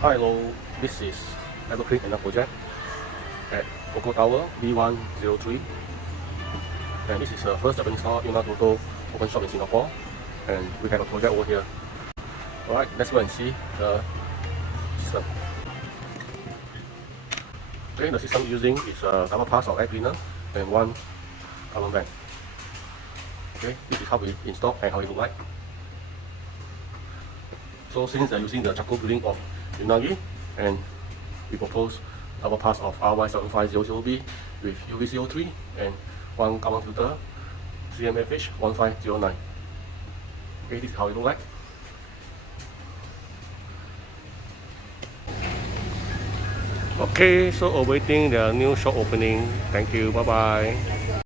Hi, hello, this is Evergreen and project at Guoco Tower B103, and this is the first Japanese store Unatoto open shop in Singapore, and we have a project over here. Alright, let's go and see the system. Okay, the system using is a double pass of air cleaner and one carbon bag. Okay, this is how we install and how it look like. So since they're using the charcoal building of Unagi, and we propose double pass of RY7500B with UVCO3 and one carbon filter CMFH 1509. Okay, this is how it look like. Okay, so awaiting the new shop opening. Thank you, bye bye.